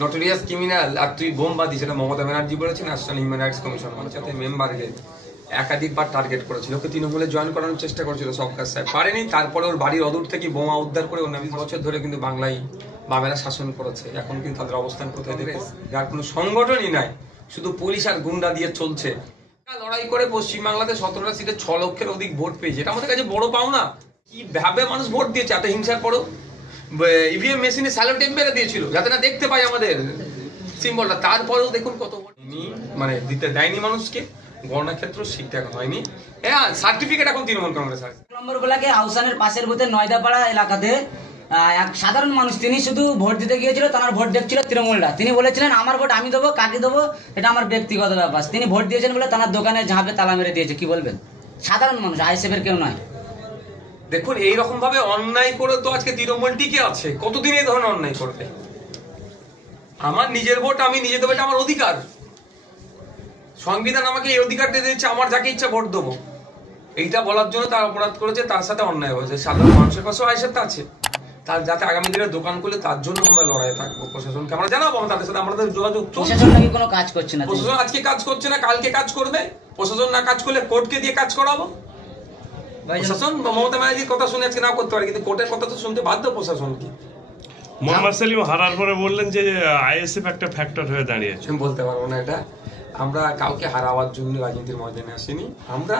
Notorious criminal আর তুই বোমবাদী, সেটা মমতা ব্যানার্জি বলেছে। ন্যাশনাল হিউম্যান রাইটস কমিশন পঞ্চায়েতের মেম্বারকে একাধিকবার টার্গেট করেছিল, ওকে তৃণমূলে জয়েন করানোর চেষ্টা করেছিল সরকার সাহেব, পারেনি। তারপরে ওর বাড়ির অদূর থেকে বোমা উদ্ধার করে 19 বছর ধরে কিন্তু বাংলায় বামেরা শাসন করেছে। এখন কিন্তু তাদের অবস্থান কোথায় দেবে? যার কোনো সংগঠনই নাই, শুধু পুলিশ আর গুন্ডা দিয়ে চলছে। লড়াই করে পশ্চিমবাংলাতে 17টা সিটে 6 লক্ষের অধিক ভোট পেয়েছে, এটা আমাদের কাছে বড় পাওনা। কি ভাবে মানুষ ভোট দিয়েছে এত হিংসার পরেও? ইভিএম মেশিনে স্যালো টেপ মেরে দিয়েছিল যাতে না দেখতে পাই আমাদের সিম্বলটা, তারপরেও দেখুন কত মানে দিতে দেয়নি মানুষকে। গণনা ক্ষেত্র ঠিকঠাক হয়নি। হ্যাঁ, সার্টিফিকেট এখন তৃণমূল কংগ্রেস আছে। নম্বর বলাকে আহসানের পাশের বুথে নয়দাপাড়া এলাকাতে এক সাধারণ মানুষ, তিনি শুধু ভোট দিতে গিয়েছিল, তার ভোট দেখছিল তৃণমূলরা। তিনি বলেছিলেন আমার ভোট আমি দেবো, কাকে দেবো এটা আমার ব্যক্তিগত ব্যাপার। তিনি ভোট দিয়েছেন বলে তার দোকানে ঝাঁপে তালা মেরে দিয়েছে। কি বলবেন? সাধারণ মানুষ, আইএসএফের কেউ নয়। দেখুন, এইরকম ভাবে অন্যায় করে তো আজকে তৃণমূল টিকে আছে। কতদিন এই ধরনের অন্যায় করবে? আমার নিজের ভোট আমি নিজে দেবো, এটা আমার অধিকার। সংবিধান আমাকে এই অধিকারটা দিয়েছে, আমার যাকে ইচ্ছা ভোট দেবো। এইটা বলার জন্য তার অপরাধ করেছে, তার সাথে অন্যায় হয়েছে। সাধারণ মানুষের পাশেও আইএসএফ আছে, তার যাতে আগামী দিনে দোকান খুলে তার জন্য আমরা লড়াই থাকবো। প্রশাসনকে আমরা জানাবো, তাদের সাথে আমাদের যোগাযোগ। প্রশাসন নাকি কোনো কাজ করছে না। প্রশাসন আজকে কাজ করছে না, কালকে কাজ করবে। প্রশাসন না কাজ করলে কোর্টকে দিয়ে কাজ করাবো। প্রশাসন মমতা ব্যানার্জির কথা শুনে আজকে না করতে পারে, কিন্তু কোর্টের কথা তো শুনতে বাধ্য প্রশাসনকে। মোহাম্মদ সেলিম হারার পরে বললেন যে আইএসএফ একটা ফ্যাক্টর হয়ে দাঁড়িয়েছে। আমি বলতে পারবো না এটা। আমরা কাউকে হারাবার জন্য রাজনীতির ময়দানে আসিনি। আমরা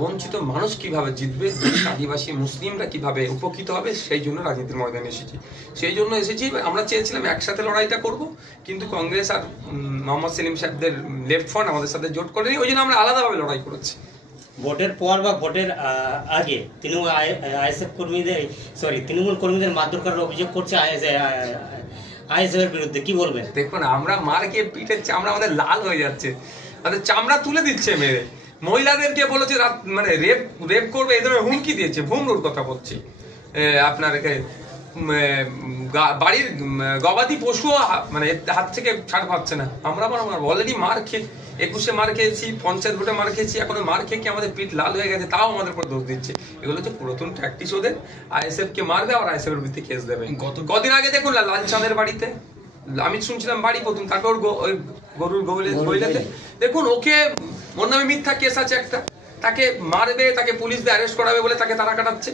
বঞ্চিত মানুষ কিভাবে জিতবে, আদিবাসী মুসলিমরা কিভাবে উপকৃত হবে, সেই জন্য রাজনীতির ময়দানে এসেছি। সেই জন্য এসেছি। আমরা চেয়েছিলাম একসাথে লড়াইটা করব, কিন্তু কংগ্রেস আর মোহাম্মদ সেলিম সাহেবদের লেফট ফ্রন্ট আমাদের সাথে জোট করেনি, ওই জন্য আমরা আলাদাভাবে লড়াই করেছি। ভোটের পর বা ভোটের আগে তৃণমূল আইএসএফ কর্মীদের তৃণমূল কর্মীদের মারধর করার অভিযোগ করছে আইএসএফ এর বিরুদ্ধে, কি বলবেন? দেখুন, আমরা মার খেয়ে পিঠের চামড়া আমাদের লাল হয়ে যাচ্ছে, আমাদের চামড়া তুলে দিচ্ছে মেরে। মহিলাদেরকে বলেছে মানে রেপ করবে, এই ধরনের হুমকি দিয়েছে। ভুমরুর কথা বলছি। আপনার বাড়ির গবাদি পশু মানে হাত থেকে ছাড় পাচ্ছে না। আমরা অলরেডি মার খেয়ে 21-এ মার খেয়েছি, পঞ্চায়েত ভোটে মার খেয়েছি, এখন মার খেয়ে কি আমাদের পিঠ লাল হয়ে গেছে, তাও আমাদের উপর দোষ দিচ্ছে। এগুলো হচ্ছে পুরাতন প্র্যাকটিস ওদের। আইএসএফ কে মারবে আর আইএসএফ এর বিরুদ্ধে কেস দেবে। কদিন আগে দেখুন লালচাঁদের বাড়িতে আমি শুনছিলাম বাড়ি প্রথম, তারপর গরুর গইলেতে দেখুন ওকে, ওর নামে মিথ্যা কেস আছে একটা, তাকে মারবে, তাকে পুলিশ দিয়ে অ্যারেস্ট করাবে বলে তাকে তারা কাটাচ্ছে।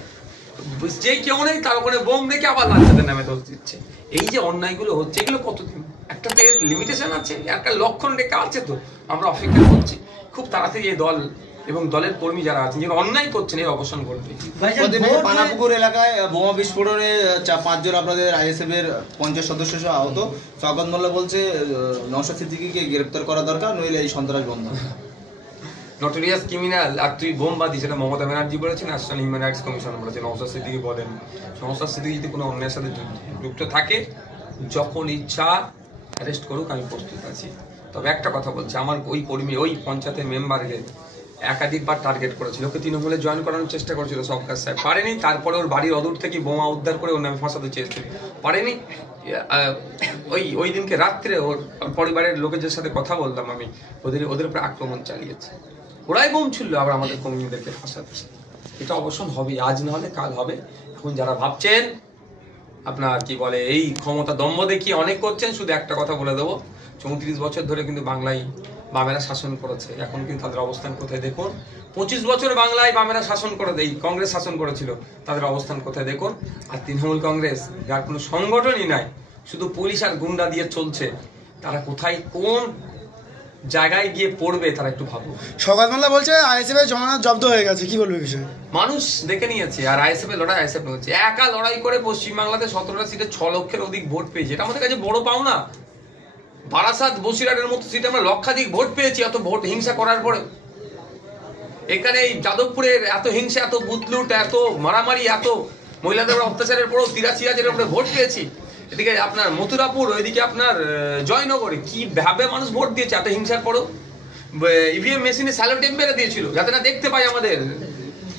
যেই কেউ নেই তার ওখানে বোম রেখে আবার লালচাঁদের নামে দোষ দিচ্ছে। এই যে অন্যায়গুলো হচ্ছে, এগুলো কতদিন? একটা তো এর লিমিটেশন আছে, একটা লক্ষণ রেখা আছে। তো আমরা অপেক্ষা করছি খুব তাড়াতাড়ি এই দল এবং দলের কর্মী যারা আছেন, যারা অন্যায় করছেন, এর অবসান ঘটবে। পানাপুকুর এলাকায় বোমা বিস্ফোরণে 5 জন আপনাদের আইএসএফ এর 50 সদস্য সহ আহত। স্বাগত মোল্লা বলছে নওশাদ সিদ্দিকীকে গ্রেফতার করা দরকার, নইলে এই সন্ত্রাস বন্ধ। নটোরিয়াস ক্রিমিনাল আর তুই বোমবাদী, সেটা মমতা ব্যানার্জি বলেছে। ন্যাশনাল হিউম্যান রাইটস কমিশন বলেছে। নওশাদ সিদ্দিকী বলেন, নওশাদ সিদ্দিকী যদি কোনো অন্যায়ের সাথে যুক্ত থাকে, যখন ইচ্ছা অ্যারেস্ট করুক, আমি প্রস্তুত আছি। তবে একটা কথা বলছি, আমার ওই কর্মী, ওই পঞ্চায়েতের মেম্বারকে একাধিকবার টার্গেট করেছিল, ওকে তৃণমূলে জয়েন করানোর চেষ্টা করেছিল সরকার সাহেব, পারেনি। তারপরে ওর বাড়ির অদূর থেকে বোমা উদ্ধার করে ওর নামে ফাঁসাতে চেয়েছিল, পারেনি। ওই দিনকে রাত্রে ওর পরিবারের লোকেদের সাথে কথা বললাম আমি, ওদের উপরে আক্রমণ চালিয়েছে। ওরাই বোম ছিল আবার আমাদের কর্মীদেরকে ফাঁসাচ্ছে। এটা অবশ্যই হবে, আজ না হলে কাল হবে। এখন যারা ভাবছেন আপনার কি বলে এই ক্ষমতা দম্ভ দেখিয়ে অনেক করছেন, শুধু একটা কথা বলে দেবো, 34 বছর ধরে কিন্তু বাংলায় বামেরা শাসন করেছে। এখন কিন্তু তাদের অবস্থান কোথায় দেখুন। 25 বছর বাংলায় বামেরা শাসন করে, এই কংগ্রেস শাসন করেছিল, তাদের অবস্থান কোথায় দেখুন। আর তৃণমূল কংগ্রেস, যার কোনো সংগঠনই নাই, শুধু পুলিশ আর গুন্ডা দিয়ে চলছে, তারা কোথায় কোন জায়গায় গিয়ে পড়বে তারা একটু ভাবো। স্বাগত মোল্লা বলছে আইএসএফ এর জমানত জব্দ হয়ে গেছে, কি বলবে বিষয়? মানুষ দেখে নিয়েছে। আর আইএসএফ এর লড়াই আইএসএফ হচ্ছে, একা লড়াই করে পশ্চিমবাংলাতে 17টা সিটে 6 লক্ষের অধিক ভোট পেয়েছে, এটা আমাদের কাছে বড় পাওনা। বারাসাত, বসিরহাটের মতো সিটে আমরা লক্ষাধিক ভোট পেয়েছি, এত ভোট হিংসা করার পরে। এখানে এই যাদবপুরের এত হিংসা, এত বুথলুট, এত মারামারি, এত মহিলাদের অত্যাচারের পরেও 83,000-এর উপরে ভোট পেয়েছি। এদিকে আপনার মথুরাপুর, ওইদিকে আপনার জয়নগরে কি ভাবে মানুষ ভোট দিয়েছে এত হিংসার পরেও। ইভিএম মেশিনে স্যালো টেপ মেরে দিয়েছিল যাতে না দেখতে পাই আমাদের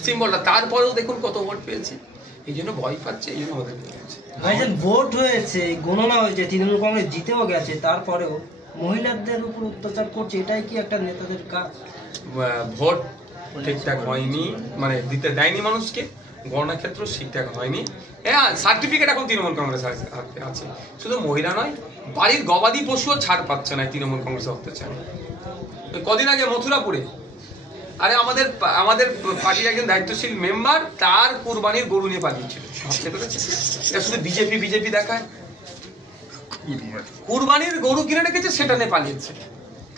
সিম্বলটা, তারপরেও দেখুন কত ভোট পেয়েছে। এই জন্য ভয় পাচ্ছে, এই জন্য আমাদের ভাইজান ভোট হয়েছে, গণনা হয়েছে, তৃণমূল কংগ্রেস জিতেও গেছে, তারপরেও মহিলাদের উপর অত্যাচার করছে, এটাই কি একটা নেতাদের কাজ? ভোট ঠিকঠাক হয়নি, মানে দিতে দেয়নি মানুষকে। গণনা ক্ষেত্র ঠিকঠাক হয়নি। হ্যাঁ, সার্টিফিকেট এখন তৃণমূল কংগ্রেস আছে, শুধু মহিলা নয়, বাড়ির গবাদি পশুও ছাড় পাচ্ছে না তৃণমূল কংগ্রেসের অত্যাচার। কদিন আগে মথুরাপুরে, আরে আমাদের পার্টির একজন দায়িত্বশীল মেম্বার তার কুরবানির গরু নিয়ে পালিয়েছিল। এটা শুধু বিজেপি দেখায়, কুরবানির গরু কিনে রেখেছে সেটা নিয়ে পালিয়েছে।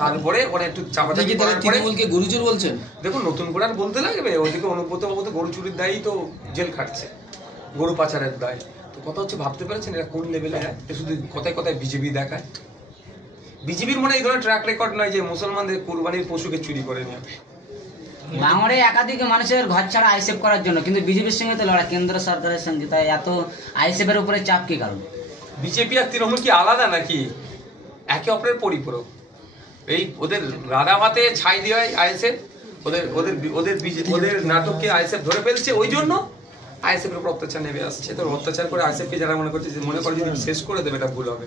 তারপরে ওরা একটু চাপাচাপি করার পরে গরুচোর বলছেন। দেখুন নতুন করে আর বলতে লাগবে, ওইদিকে অনুব্রত বাবু তো গরু চুরির দায়ই তো জেল খাটছে, গরু পাচারের দায়। তো কথা হচ্ছে, ভাবতে পেরেছেন এরা কোন লেভেলে যায়? শুধু কথায় কথায় বিজেপি দেখায়। বিজেপির মনে এই ধরনের ট্র্যাক রেকর্ড নয় যে মুসলমানদের কুরবানির পশুকে চুরি করে নিয়ে। বাংলায় একাধিক মানুষের ঘর ছাড়া আইসেফ করার জন্য, কিন্তু বিজেপির সঙ্গে তো লড়াই কেন্দ্র সরকারের সঙ্গে, তাই এত আইসেফের উপরে চাপ কি কারণ? বিজেপি আর তৃণমূল কি আলাদা নাকি? একে অপরের পরিপূরক। এই ওদের রাধা ভাতে ছাই দেওয়ায় আইএসএফ, ওদের নাটককে আইএসএফ ধরে ফেলছে, ওই জন্য আইএসএফ এর উপর অত্যাচার নেমে আসছে। তো অত্যাচার করে আইএসএফ কে যারা মনে করে যদি শেষ করে দেবে, এটা ভুল হবে।